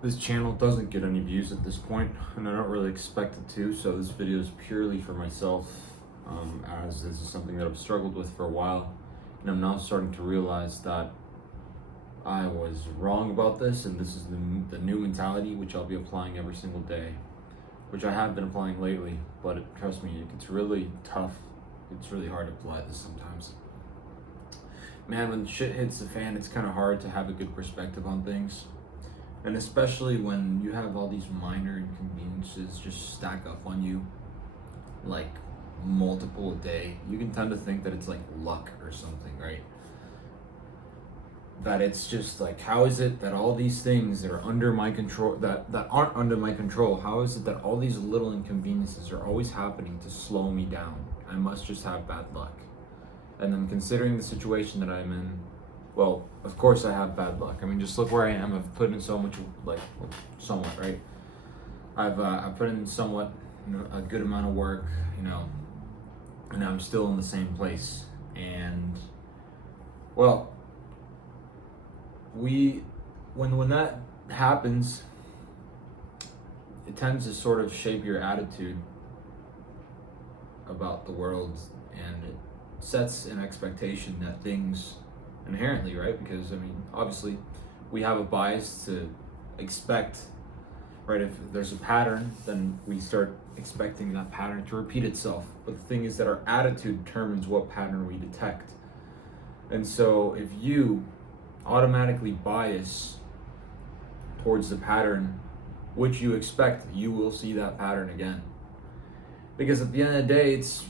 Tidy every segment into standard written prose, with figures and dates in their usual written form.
This channel doesn't get any views at this point, and I don't really expect it to, so this video is purely for myself, as this is something that I've struggled with for a while, and I'm now starting to realize that I was wrong about this, and this is the new mentality which I'll be applying every single day, which I have been applying lately, but trust me, it's really tough. It's really hard to apply this sometimes. Man, when shit hits the fan, it's kind of hard to have a good perspective on things. And especially when you have all these minor inconveniences just stack up on you, like multiple a day, you can tend to think that it's like luck or something, right? That it's just like, how is it that all these things that are under my control, that aren't under my control, how is it that all these little inconveniences are always happening to slow me down? I must just have bad luck. And then considering the situation that I'm in, well, of course I have bad luck. I mean, just look where I am. I've put in so much, somewhat, right? I've put in somewhat, a good amount of work, and I'm still in the same place. And, well, when that happens, it tends to sort of shape your attitude about the world, and it sets an expectation that things inherently, right? Because I mean, obviously, we have a bias to expect, right? If there's a pattern, then we start expecting that pattern to repeat itself. But the thing is that our attitude determines what pattern we detect. And so if you automatically bias towards the pattern which you expect, you will see that pattern again. Because at the end of the day, it's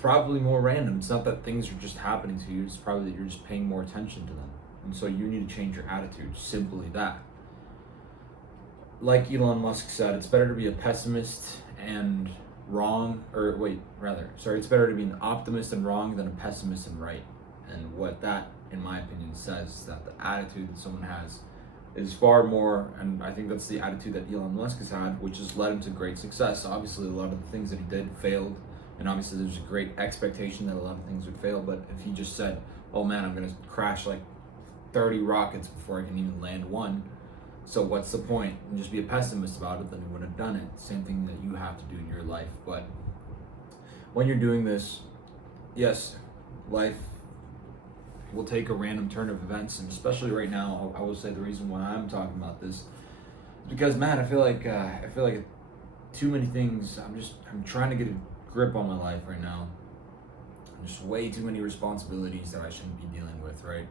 probably more random. It's not that things are just happening to you, it's probably that you're just paying more attention to them. And so you need to change your attitude, simply that. Like Elon Musk said, it's better to be a pessimist and wrong, it's better to be an optimist and wrong than a pessimist and right. And what that, in my opinion, says is that the attitude that someone has is far more, and I think that's the attitude that Elon Musk has had, which has led him to great success. Obviously, a lot of the things that he did failed, and obviously there's a great expectation that a lot of things would fail, but if he just said, oh man, I'm gonna crash like 30 rockets before I can even land one, so what's the point? And just be a pessimist about it, then he would have done it. Same thing that you have to do in your life. But when you're doing this, yes, life will take a random turn of events, and especially right now, I will say the reason why I'm talking about this is because, man, I feel like too many things. I'm trying to get a grip on my life right now. Just way too many responsibilities that I shouldn't be dealing with, right?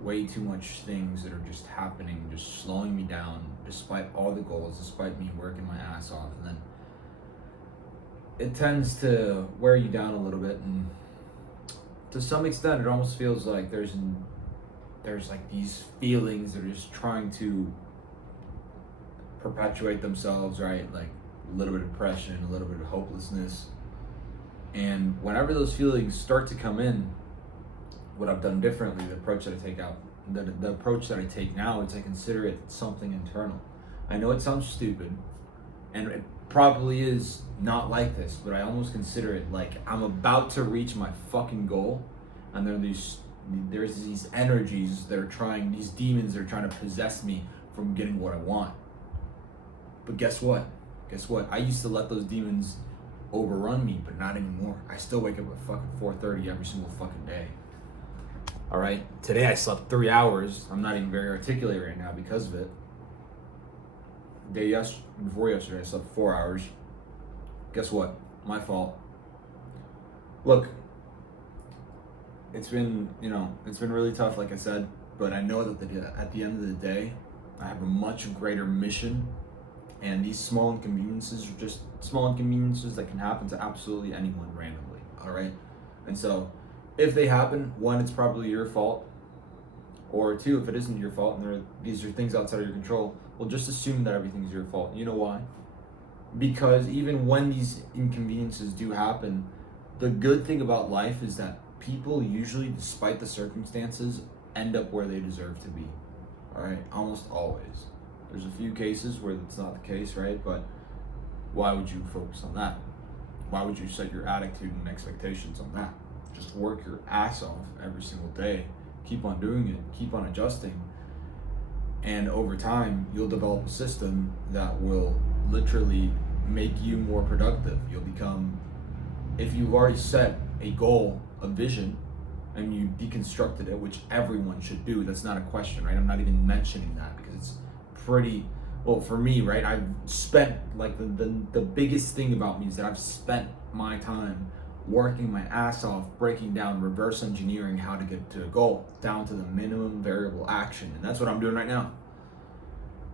Way too much things that are just happening, just slowing me down, despite all the goals, despite me working my ass off, and then it tends to wear you down a little bit, and to some extent, it almost feels like there's like these feelings that are just trying to perpetuate themselves, right? Like a little bit of depression, a little bit of hopelessness. And whenever those feelings start to come in, what I've done differently, the approach that I take now is I consider it something internal. I know it sounds stupid, and it probably is not like this, but I almost consider it like I'm about to reach my fucking goal, and there's these energies that are these demons that are trying to possess me from getting what I want. But guess what? I used to let those demons overrun me, but not anymore. I still wake up at fucking 4:30 every single fucking day. All right, today I slept 3 hours. I'm not even very articulate right now because of it. Before yesterday, I slept 4 hours. Guess what? My fault. Look, it's been really tough, like I said, but I know that at the end of the day, I have a much greater mission, and these small inconveniences are just small inconveniences that can happen to absolutely anyone randomly, all right? And so, if they happen, one, it's probably your fault, or two, if it isn't your fault and these are things outside of your control, well, just assume that everything's your fault. You know why? Because even when these inconveniences do happen, the good thing about life is that people usually, despite the circumstances, end up where they deserve to be. All right, almost always. There's a few cases where that's not the case, right? But why would you focus on that? Why would you set your attitude and expectations on that? Just work your ass off every single day. Keep on doing it. Keep on adjusting. And over time, you'll develop a system that will literally make you more productive. You'll become, if you've already set a goal, a vision, and you deconstructed it, which everyone should do, that's not a question, right? I'm not even mentioning that because it's pretty, well, for me, right? I've spent, like, the biggest thing about me is that I've spent my time working my ass off, breaking down, reverse engineering how to get to a goal down to the minimum variable action. And that's what I'm doing right now.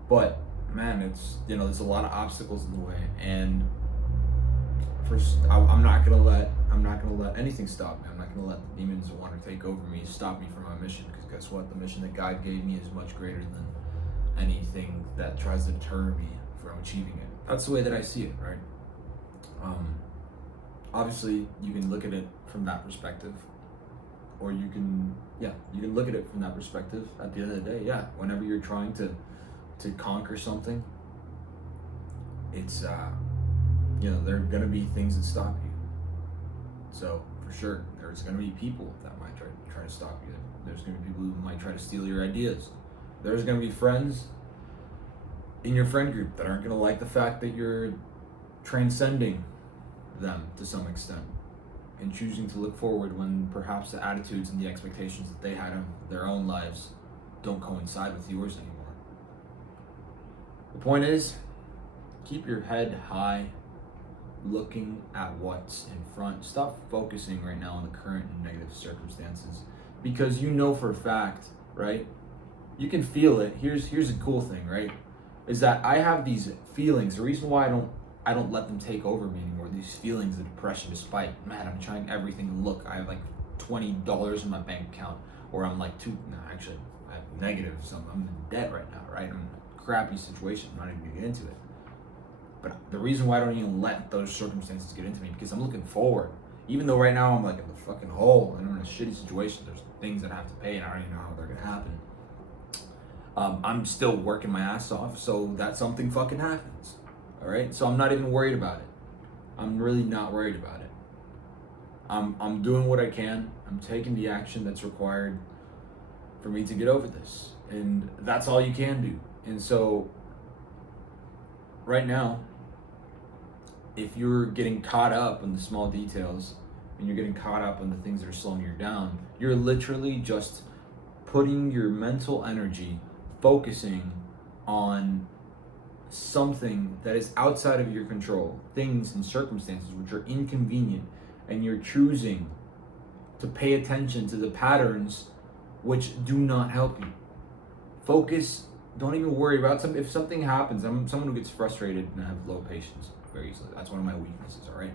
But man, it's, there's a lot of obstacles in the way. And first, I'm not gonna let anything stop me. I'm not gonna let the demons that want to take over me stop me from my mission. Because guess what? The mission that God gave me is much greater than anything that tries to deter me from achieving it. That's the way that I see it, right? Obviously, you can look at it from that perspective, or you can look at it from that perspective. At the end of the day, whenever you're trying to conquer something, it's there are gonna be things that stop you. So for sure, there's gonna be people that might try to stop you. There's gonna be people who might try to steal your ideas. There's gonna be friends in your friend group that aren't gonna like the fact that you're transcending them to some extent and choosing to look forward when perhaps the attitudes and the expectations that they had of their own lives don't coincide with yours anymore. The point is, keep your head high, looking at what's in front. Stop focusing right now on the current and negative circumstances, because you know for a fact, right? You can feel it. Here's a cool thing, right? Is that I have these feelings. The reason why I don't let them take over me anymore. These feelings of depression, despite, man, I'm trying everything to look. I have like $20 in my bank account, or I'm like I have negative. So I'm in debt right now, right? I'm in a crappy situation. I'm not even gonna get into it. But the reason why I don't even let those circumstances get into me, because I'm looking forward. Even though right now I'm like in the fucking hole and I'm in a shitty situation, there's things that I have to pay and I don't even know how they're gonna happen. I'm still working my ass off so that something fucking happens. All right, so I'm not even worried about it. I'm really not worried about it. I'm doing what I can. I'm taking the action that's required for me to get over this, and that's all you can do. And so, right now, if you're getting caught up in the small details and you're getting caught up in the things that are slowing you down, you're literally just putting your mental energy, focusing on something that is outside of your control, things and circumstances which are inconvenient, and you're choosing to pay attention to the patterns which do not help you. Focus. Don't even worry about if something happens. I'm someone who gets frustrated and I have low patience very easily. That's one of my weaknesses, all right?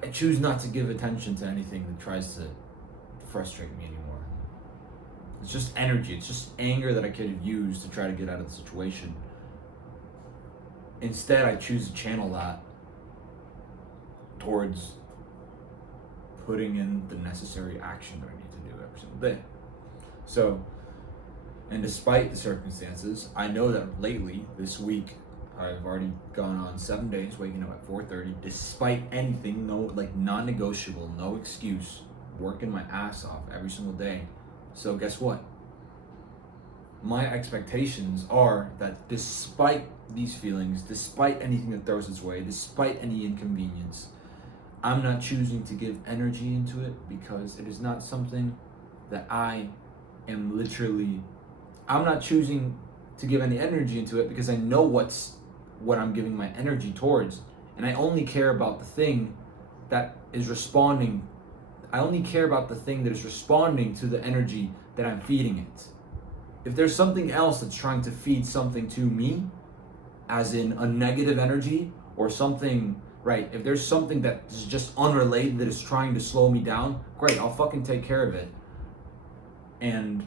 I choose not to give attention to anything that tries to frustrate me anymore. It's just energy. It's just anger that I could have used to try to get out of the situation. Instead, I choose to channel that towards putting in the necessary action that I need to do every single day. So, and despite the circumstances, I know that lately, this week, I've already gone on 7 days, waking up at 4:30, despite anything, no, like non-negotiable, no excuse, working my ass off every single day. So guess what? My expectations are that despite these feelings, despite anything that throws its way, despite any inconvenience, I'm not choosing to give energy into it because it is not something that I'm not choosing to give any energy into it because I know what I'm giving my energy towards. And I only care about the thing that is responding. I only care about the thing that is responding to the energy that I'm feeding it. If there's something else that's trying to feed something to me, as in a negative energy or something, right? If there's something that is just unrelated that is trying to slow me down, great, I'll fucking take care of it.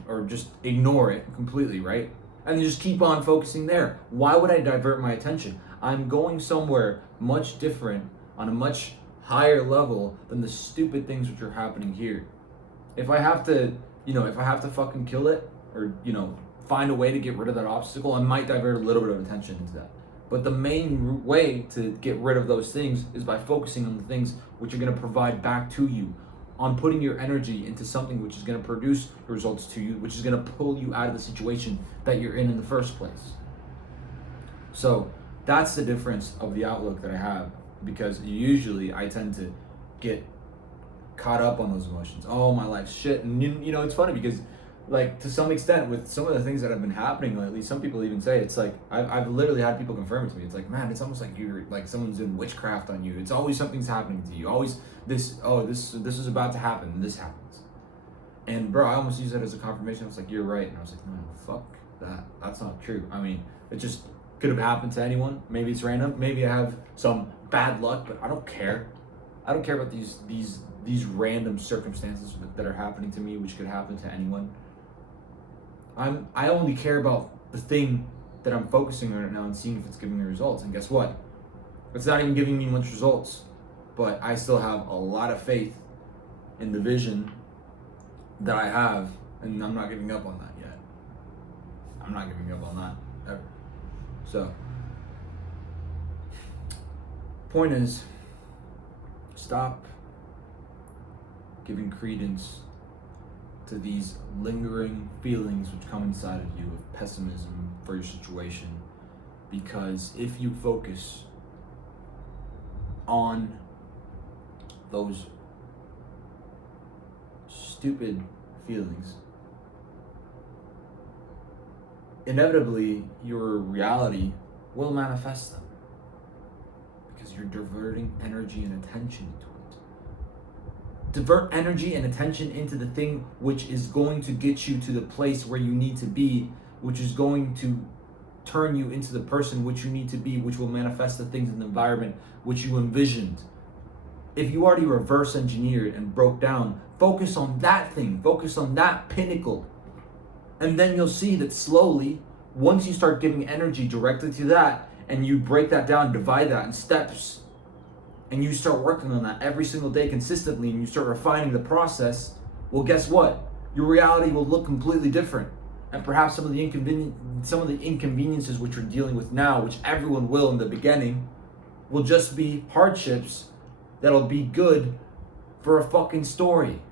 Or just ignore it completely, right? And just keep on focusing there. Why would I divert my attention? I'm going somewhere much different on a much higher level than the stupid things which are happening here. If I have to fucking kill it, or, find a way to get rid of that obstacle, I might divert a little bit of attention into that. But the main way to get rid of those things is by focusing on the things which are going to provide back to you on putting your energy into something which is going to produce results to you, which is going to pull you out of the situation that you're in the first place. So that's the difference of the outlook that I have, because usually I tend to get caught up on those emotions. Oh, my life's shit. And you know, it's funny because, like, to some extent, with some of the things that have been happening lately, some people even say it's like, I've literally had people confirm it to me. It's like, man, it's almost like you're like someone's doing witchcraft on you. It's always something's happening to you. Always this is about to happen, and this happens. And bro, I almost used that as a confirmation. I was like, you're right. And I was like, no, fuck that. That's not true. I mean, it just could have happened to anyone. Maybe it's random. Maybe I have some bad luck, but I don't care. I don't care about these random circumstances that are happening to me, which could happen to anyone. I only care about the thing that I'm focusing on right now and seeing if it's giving me results. And guess what? It's not even giving me much results, but I still have a lot of faith in the vision that I have, and I'm not giving up on that yet. I'm not giving up on that ever. So, point is, stop giving credence to these lingering feelings which come inside of you of pessimism for your situation, because if you focus on those stupid feelings, inevitably your reality will manifest them, because you're diverting energy and attention into it. Divert energy and attention into the thing which is going to get you to the place where you need to be, which is going to turn you into the person which you need to be, which will manifest the things in the environment which you envisioned. If you already reverse engineered and broke down, focus on that thing, focus on that pinnacle. And then you'll see that slowly, once you start giving energy directly to that, and you break that down, divide that in steps, and you start working on that every single day consistently, and you start refining the process, well, guess what? Your reality will look completely different. And perhaps some of the inconveniences which you're dealing with now, which everyone will in the beginning, will just be hardships that'll be good for a fucking story.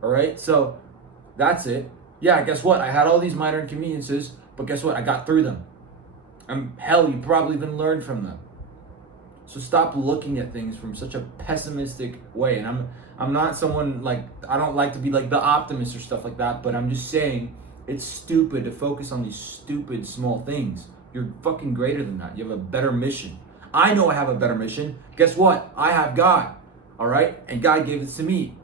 All right? So that's it. Yeah, guess what? I had all these minor inconveniences, but guess what? I got through them. Hell, you probably even learned from them. So stop looking at things from such a pessimistic way. And I'm not someone like, I don't like to be like the optimist or stuff like that, but I'm just saying it's stupid to focus on these stupid small things. You're fucking greater than that. You have a better mission. I know I have a better mission. Guess what? I have God. All right? And God gave this to me.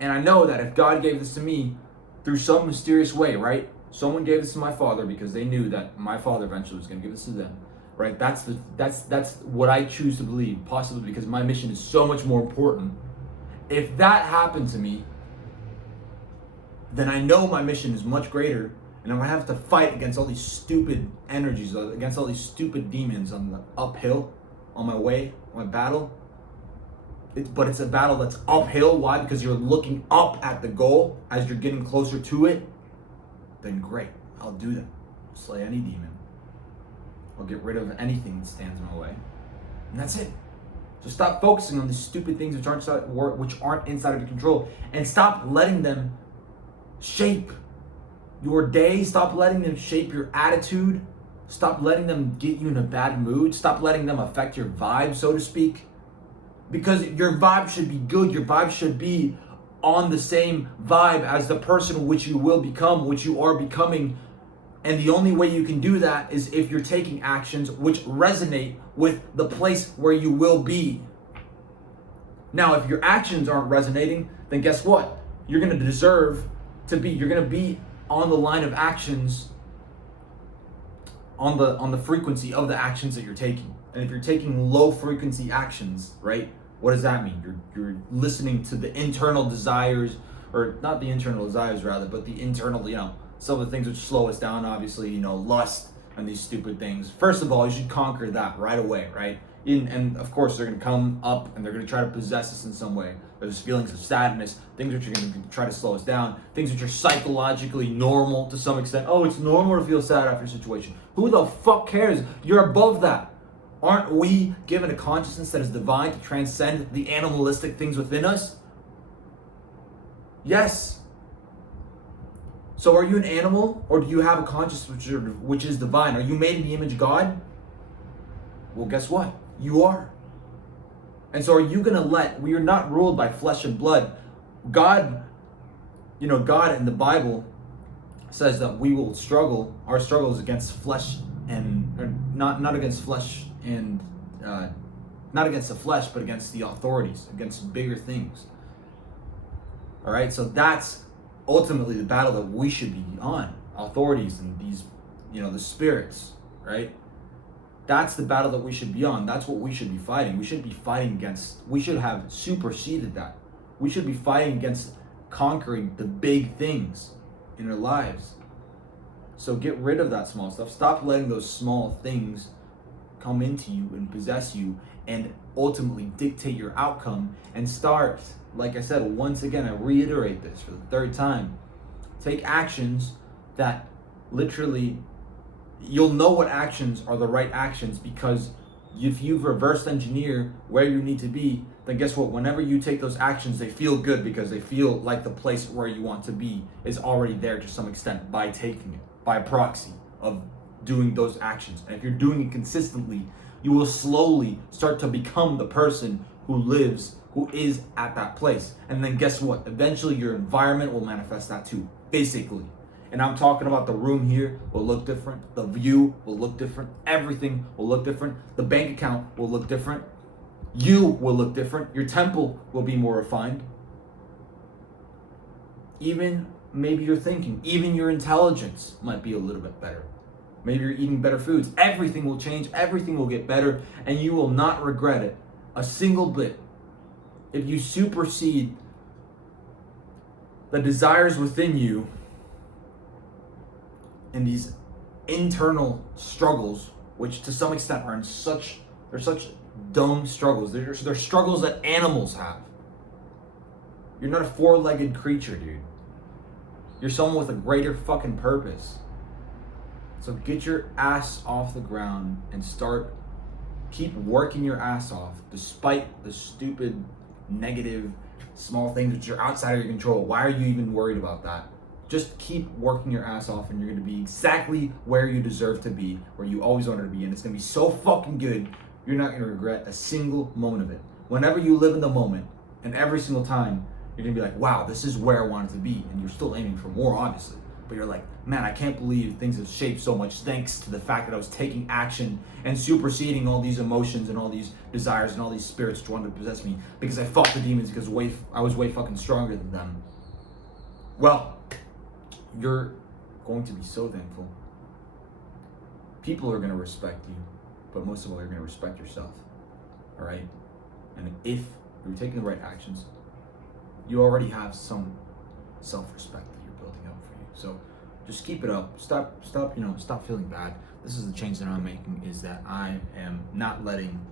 And I know that if God gave this to me through some mysterious way, right? Someone gave this to my father because they knew that my father eventually was going to give this to them. Right, that's what I choose to believe, possibly because my mission is so much more important. If that happened to me, then I know my mission is much greater, and I'm gonna have to fight against all these stupid energies, against all these stupid demons on the uphill, on my way, on my battle. But it's a battle that's uphill. Why? Because you're looking up at the goal as you're getting closer to it. Then great, I'll do that. I'll slay any demon. I'll get rid of anything that stands in my way. And that's it. So stop focusing on these stupid things which aren't inside of your control. And stop letting them shape your day. Stop letting them shape your attitude. Stop letting them get you in a bad mood. Stop letting them affect your vibe, so to speak. Because your vibe should be good. Your vibe should be on the same vibe as the person which you will become, which you are becoming. And the only way you can do that is if you're taking actions which resonate with the place where you will be. Now, if your actions aren't resonating, then guess what? You're going to be on the line of actions, on the frequency of the actions that you're taking. And if you're taking low frequency actions, right? What does that mean? You're listening to the internal desires, or not the internal desires rather, but the internal, some of the things which slow us down, obviously, lust and these stupid things. First of all, you should conquer that right away, right? And of course, they're going to come up and they're going to try to possess us in some way. There's feelings of sadness, things which are going to try to slow us down, things which are psychologically normal to some extent. Oh, it's normal to feel sad after a situation. Who the fuck cares? You're above that. Aren't we given a consciousness that is divine to transcend the animalistic things within us? Yes. So are you an animal, or do you have a consciousness which is divine? Are you made in the image of God? Well, guess what? You are. And so are you going to we are not ruled by flesh and blood. God in the Bible says that we will struggle. Our struggle is against flesh not against flesh and not against the flesh, but against the authorities, against bigger things. All right, so that's ultimately the battle that we should be on. Authorities and these, the spirits, right? That's the battle that we should be on. That's what we should be fighting. We should be fighting against. We should have superseded that. We should be fighting against conquering the big things in our lives. So get rid of that small stuff. Stop letting those small things come into you and possess you and ultimately dictate your outcome, and start, like I said, once again, I reiterate this for the third time, take actions that literally, you'll know what actions are the right actions, because if you've reverse engineer where you need to be, then guess what? Whenever you take those actions, they feel good because they feel like the place where you want to be is already there to some extent by taking it, by proxy of doing those actions. And if you're doing it consistently, you will slowly start to become the person who is at that place. And then guess what? Eventually your environment will manifest that too, physically. And I'm talking about the room here will look different. The view will look different. Everything will look different. The bank account will look different. You will look different. Your temple will be more refined. Even maybe your thinking, even your intelligence might be a little bit better. Maybe you're eating better foods. Everything will change. Everything will get better. And you will not regret it a single bit if you supersede the desires within you and these internal struggles, which to some extent are they're such dumb struggles. They're struggles that animals have. You're not a four-legged creature, dude. You're someone with a greater fucking purpose. So get your ass off the ground and keep working your ass off despite the stupid, negative, small things which are outside of your control. Why are you even worried about that? Just keep working your ass off and you're going to be exactly where you deserve to be, where you always wanted to be. And it's going to be so fucking good, you're not going to regret a single moment of it. Whenever you live in the moment, and every single time, you're going to be like, wow, this is where I wanted to be. And you're still aiming for more, obviously. But you're like, man, I can't believe things have shaped so much thanks to the fact that I was taking action and superseding all these emotions and all these desires and all these spirits which wanted to possess me because I fought the demons because I was way fucking stronger than them. Well, you're going to be so thankful. People are going to respect you, but most of all, you're going to respect yourself. All right? And if you're taking the right actions, you already have some self-respect that you're building up for you. So just keep it up. Stop feeling bad. This is the change that I'm making, is that I am not letting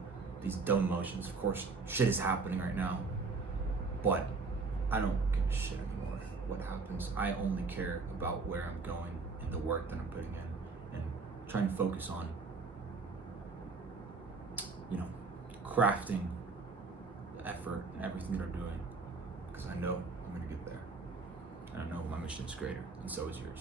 these dumb emotions, of course, shit is happening right now, but I don't give a shit anymore what happens. I only care about where I'm going and the work that I'm putting in and trying to focus on, crafting the effort and everything that I'm doing, because I know I'm going to get there. And I know my mission is greater, and so is yours.